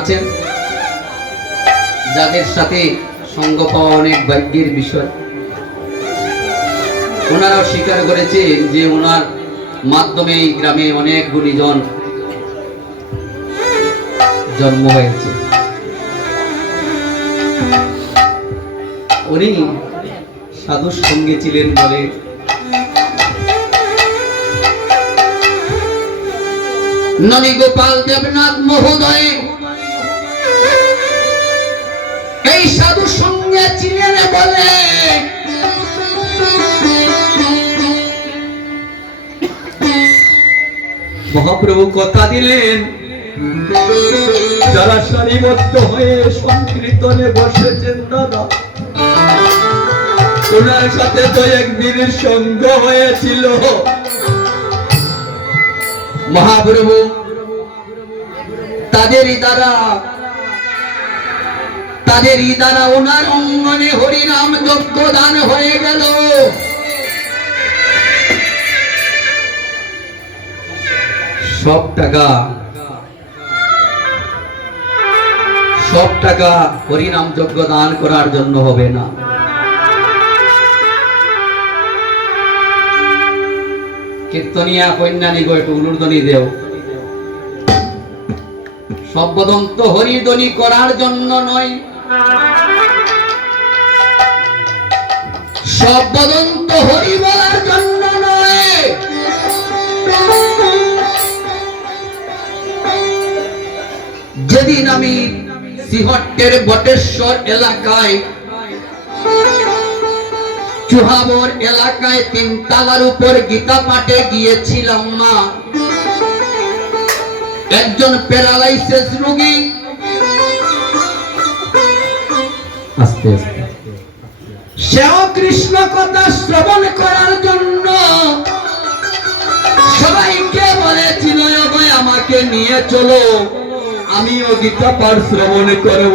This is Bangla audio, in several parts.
আছেন যাদের সাথে সঙ্গ পাওয়া অনেক ভাগ্যের বিষয়। ওনারাও স্বীকার করেছেন যে ওনার মাধ্যমে এই গ্রামে অনেক গুণীজন জন্ম হয়েছে। উনি সাধুর সঙ্গে ছিলেন বলে ননী গোপাল দেবনাথ মহোদয় এই সাধুর সঙ্গে ছিলেন বলে মহাপ্রভু কথা দিলেন, যারা সারিবদ্ধ হয়ে সংকীর্তনে বসেছেন দাদা, ওনার সাথে তো একদিন সঙ্গ হয়েছিল। মহাপ্রভু তাদেরই দ্বারা ওনার অঙ্গনে হরিনাম যজ্ঞ দান হয়ে গেল। সব টাকা হরিনাম যজ্ঞ দান করার জন্য হবে না। কীর্তনিয়া কন্যানি গো একটু উলুরধ্বনি দেও। শব্দদন্ত হরিধ্বনি করার জন্য নয়, শব্দদন্ত হরি বলার জন্য নয়, যেদিন আমি সিহট্টের বটেশ্বর এলাকায় চুহাবর এলাকায় 3 তালার উপর গীতা পাঠে গিয়েছিলাম মা, একজন প্যারালাইসিস রোগী সেও কৃষ্ণ কথা শ্রবণ করার জন্য সবাইকে বলেছিল আমাকে নিয়ে চলো, আমিও গীতা পাঠ শ্রবণ করব।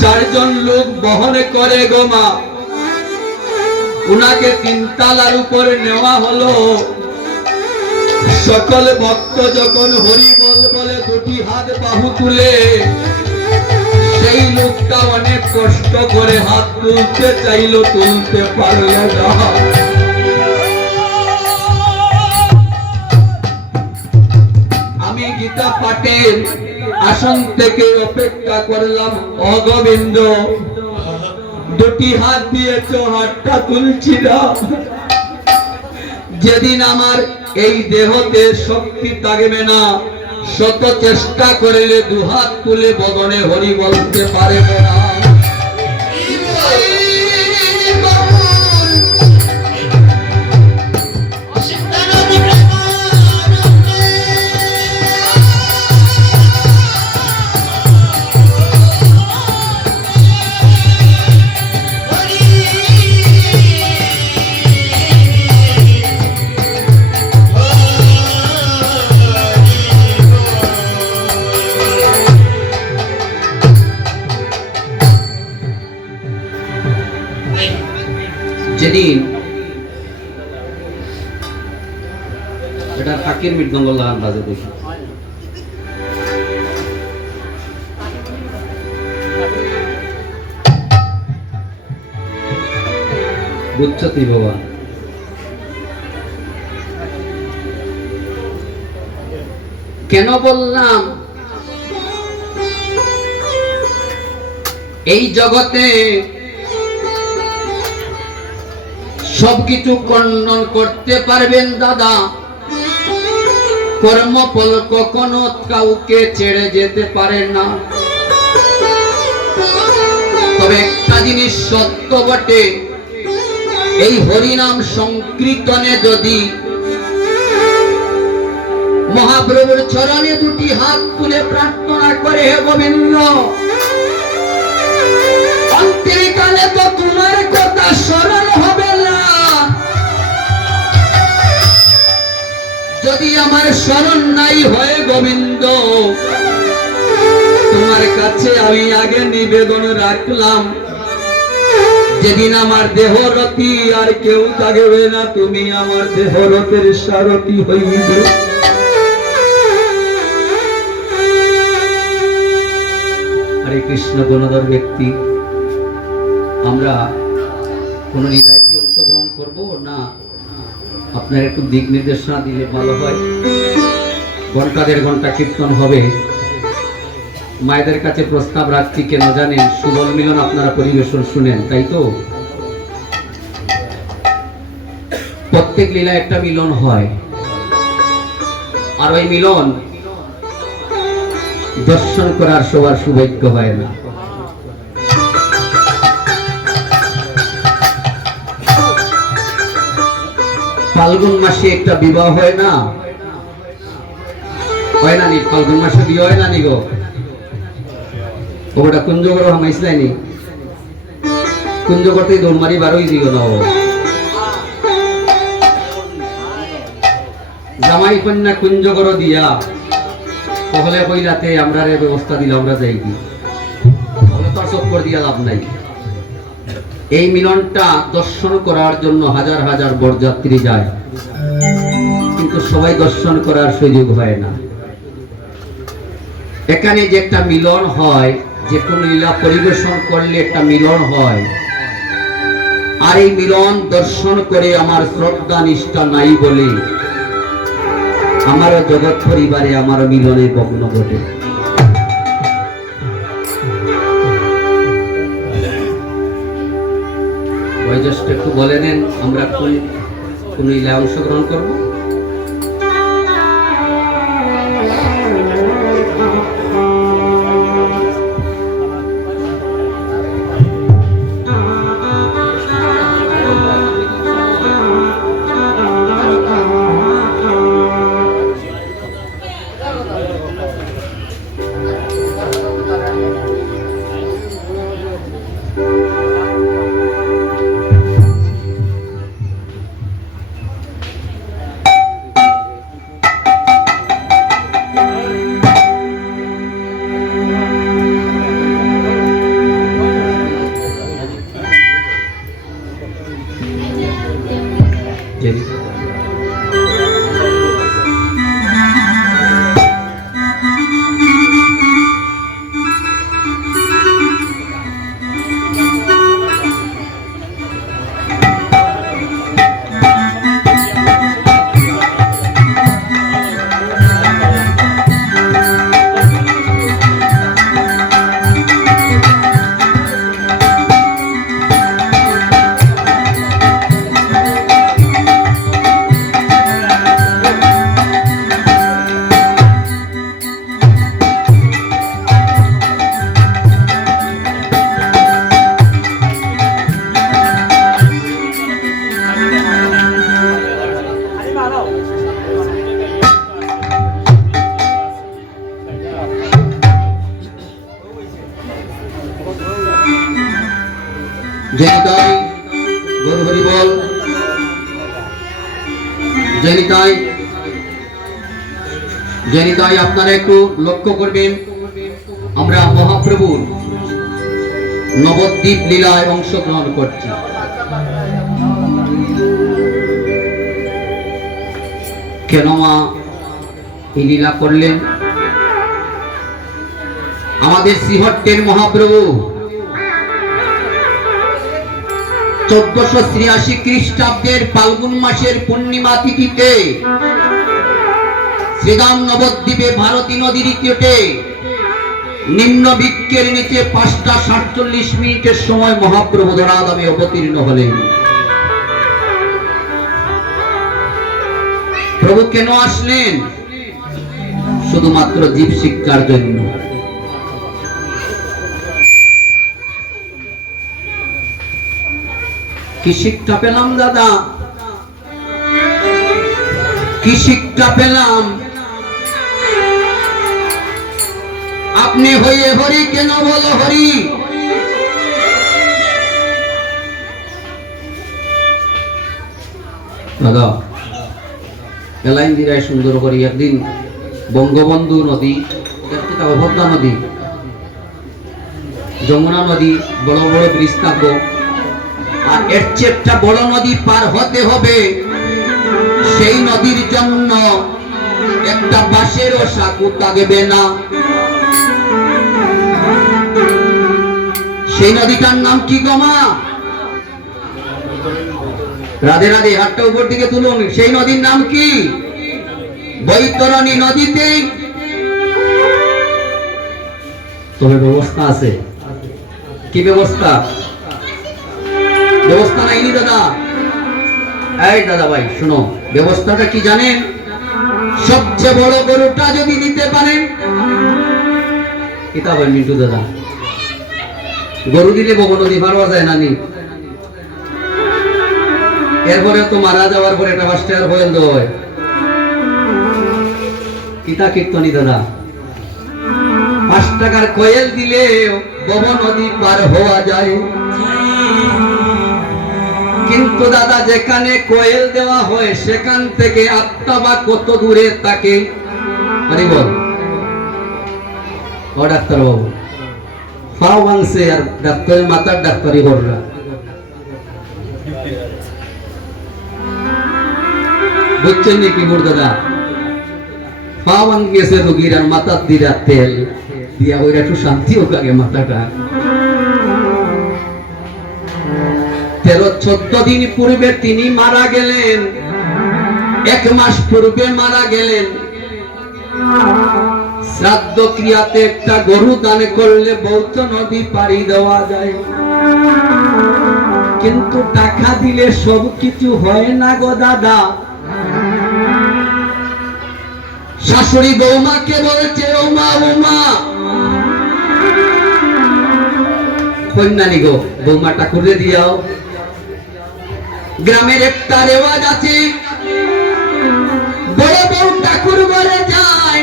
4 জন লোক বহন করে গো মা, উনাকে 3 তালার উপরে নেওয়া হলো। সকল ভক্ত যখন হরি বল বলে 2টি হাত বাহু তুলে, সেই লোকটা অনেক কষ্ট করে হাত তুলতে চাইল, তুলতে পারল না। আমি গীতা পাঠের আসন থেকে অপেক্ষা করলাম, ও গোবিন্দ 2টি হাত দিয়েছ, হাতটা তুলছি না। যেদিন আমার এই দেহতে শক্তি থাকবে না, শত চেষ্টা করলে 2 হাত তুলে বদনে হরি বলতে পারবে না। যেদিন এটা ফাকির মৃদঙ্গ লাগান বাজে দেখি, বুঝছো তুই বাবা? কেন বললাম এই জগতে সবকিছু খণ্ডন করতে পারবেন দাদা, কর্মফল কখনো কাউকে ছেড়ে যেতে পারে না। তবে একটা জিনিস সত্য বটে, এই হরিনাম সংকীর্তনে যদি মহাপ্রভুর চরণে 2টি হাত তুলে প্রার্থনা করে, হে গোবিন্দ অন্তিমকালে তো তোমার কথা স্মরণ হবে না, যদি আমার স্মরণ নাই হয় গোবিন্দ, তোমার কাছে আমি আগে নিবেদন রাখলাম, যেদিন আমার দেহরতি আর কেউ থাকবে না, তুমি আমার দেহরতের সারথি হইবে। কৃষ্ণ গুণধর ব্যক্তি, আমরা কোন লীলায় কি অংশগ্রহণ করব না আপনার একটু দিক নির্দেশনা দিলে ভালো হয়। ঘন্টা দেড় ঘন্টা কীর্তন হবে। মায়েদের কাছে প্রস্তাব রাখছি, কেন জানেন? সুবল মিলন আপনারা পরিবেশন শুনেন, তাই তো? প্রত্যেক লীলা একটা মিলন হয়, আর ওই মিলন দর্শন করার সবার সৌভাগ্য হয় না। ফাল্গুন মাসে একটা বিবাহ হয় না? হয় না নি? ফাল্গুন মাসে বিয়ে হয় না নি গো? ওটা কুঞ্জগর হামাইছিলাইনি, কুঞ্জগরতে দৌড়মারি বারোই দিও না। জামাই কন্যা কুঞ্জগর দিয়া তাহলে কইলাতে আমরা ব্যবস্থা দিলে আমরা যাই কি, তাহলে তো আর চক্কর দিয়া লাভ নাই। এই মিলনটা দর্শন করার জন্য হাজার হাজার বরযাত্রী যায়, কিন্তু সবাই দর্শন করার সুযোগ হয় না। এখানে যে একটা মিলন হয়, যে কোনো লীলা পরিবেশন করলে একটা মিলন হয়, আর এই মিলন দর্শন করে আমার শ্রদ্ধা নিষ্ঠা নাই বলে আমার জগৎ পরিবারে আমার মিলনে ভগ্ন ঘটে। বয়োজ্যেষ্ঠ একটু বলে দেন, আমরা কোন লীলায় অংশগ্রহণ করবো? জয়নিতাই গৌর হরি বল, জয়নিতাই জয়নিতাই। আপনারা একটু লক্ষ্য করবেন, আমরা মহাপ্রভুর নবদ্বীপ লীলায় অংশগ্রহণ করছি। কেন মা এই লীলা করলেন? আমাদের শ্রীহট্টের মহাপ্রভু 1483 খ্রিস্টাব্দের ফাল্গুন মাসের পূর্ণিমা তিথিতে শ্রীধাম নবদ্বীপে ভারতী নদীর তীরে নিম্ন বৃক্ষের নিচে 5টা 47 মিনিটের সময় মহাপ্রভু ধরাধামে অবতীর্ণ হলেন। প্রভু কেন আসলেন? শুধুমাত্র জীব শিক্ষার জন্য। কি শিক্ষা পেলাম দাদা? কি শিক্ষা পেলাম? আপনি হয়ে হরি কেন বলো হরি? দাদা এলাইন দিরায় সুন্দর করি একদিন বঙ্গবন্ধু নদী, পদ্মা নদী, যমুনা নদী, বড় বড় ব্রিজ থাকবো, আর এর চেয়ে একটা বড় নদী পার হতে হবে, সেই নদীর জন্য একটা বাঁশেরও সাঁকো থাকবে না। সেই নদীটার নাম কি গো মা? রাধে রাধে, হাতটা উপর দিকে তুলুন। সেই নদীর নাম কি? বৈতরণী নদীতে তবে ব্যবস্থা আছে। কি ব্যবস্থা? ব্যবস্থা নাইনি দাদা। এই দাদা ভাই শুনো, ব্যবস্থাটা কি জানেন? সবচেয়ে বড় গরুটা যদি দিতে পারেন, কিতা বলেন মিন্টু দাদা? গরু দিলে বব নদী পারওয়া যায় না নি? এরপরে তো মারা যাওয়ার পরে একটা 5 টাকার বয়ান দেওয়া হয়। কিতা কীর্তনী দাদা? 5 টাকার কয়েল দিলে বব নদী পার হওয়া যায়। কিন্তু দাদা যেখানে কোয়েল দেওয়া হয় সেখান থেকে আত্মা বা কত দূরে থাকে? আরে বল ও ডাক্তার বাবু, পাও ভাঙছে আর ডাক্তারের মাথার ডাক্তারি কররা। বুঝছেন নাকি মোর দাদা? পাও ভাঙ গেছে রোগীর আর মাথার দিরা তেল দিয়া ওইটা একটু শান্তি হোক আগে মাথাটা। 13-14 দিন পূর্বে তিনি মারা গেলেন, 1 মাস পূর্বে মারা গেলেন। শ্রাদ্ধ ক্রিয়াতে একটা গরু দান করলে বৌদ্ধ নদী পাড়ি দেওয়া যায়, কিন্তু টাকা দিলে সব কিছু হয় না গো দাদা। শাশুড়ি বৌমাকে বলছে, ও মা ও মা, কন্যানি গো বৌমাটা করে দিয়াও। গ্রামের একটা রেওয়াজ আছে, বড় বউ ঠাকুর ঘরে যায়,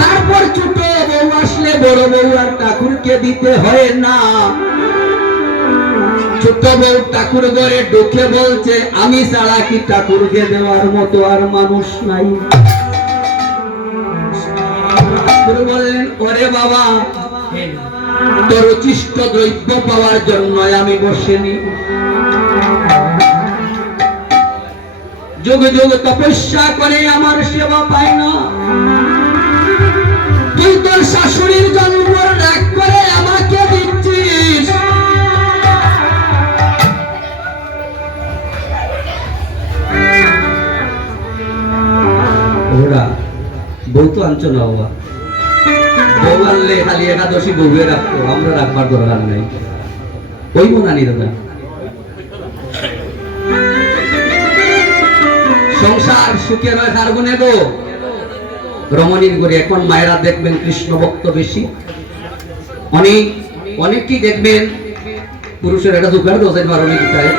তারপর ছোট বউ আসলে বড় বউ আর ঠাকুরকে দিতে হয় না। ছোট বউ ঠাকুর ঘরে ঢুকে বলছে, আমি ছাড়া কি ঠাকুরকে দেওয়ার মতো আর মানুষ নাই? ঠাকুর বললেন, ওরে বাবা, তোর উচ্ছিষ্ট দ্রব্য পাওয়ার জন্য আমি বসেনি। যুগ যুগ তপস্যা করে আমার সেবা পাই না, তুই তোর শাশুড়ির জন্ম রাগ করে আমাকে দিচ্ছিস। ওরা বউ তো আনছো না বাবা, বউ আনলে খালি একাদশী বউয়ে রাখতো, আমরা রাখবার দরকার নাই। ওই বোন আনি দাদা। সংসার সুখে রয় কার গুণে গো? রমণীর করে। এখন মায়েরা দেখবেন কৃষ্ণ ভক্ত বেশি, অনেকেই দেখবেন পুরুষের একটা দুঃখের দোষের বারণে গীতায়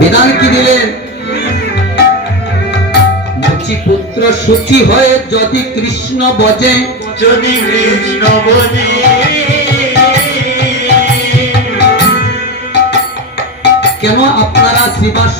বিধান কি দিলেন? পুত্র সুখী হয়ে যদি কৃষ্ণ বজে, যদি কৃষ্ণ বজে, কেন আপনারা শ্রীবাস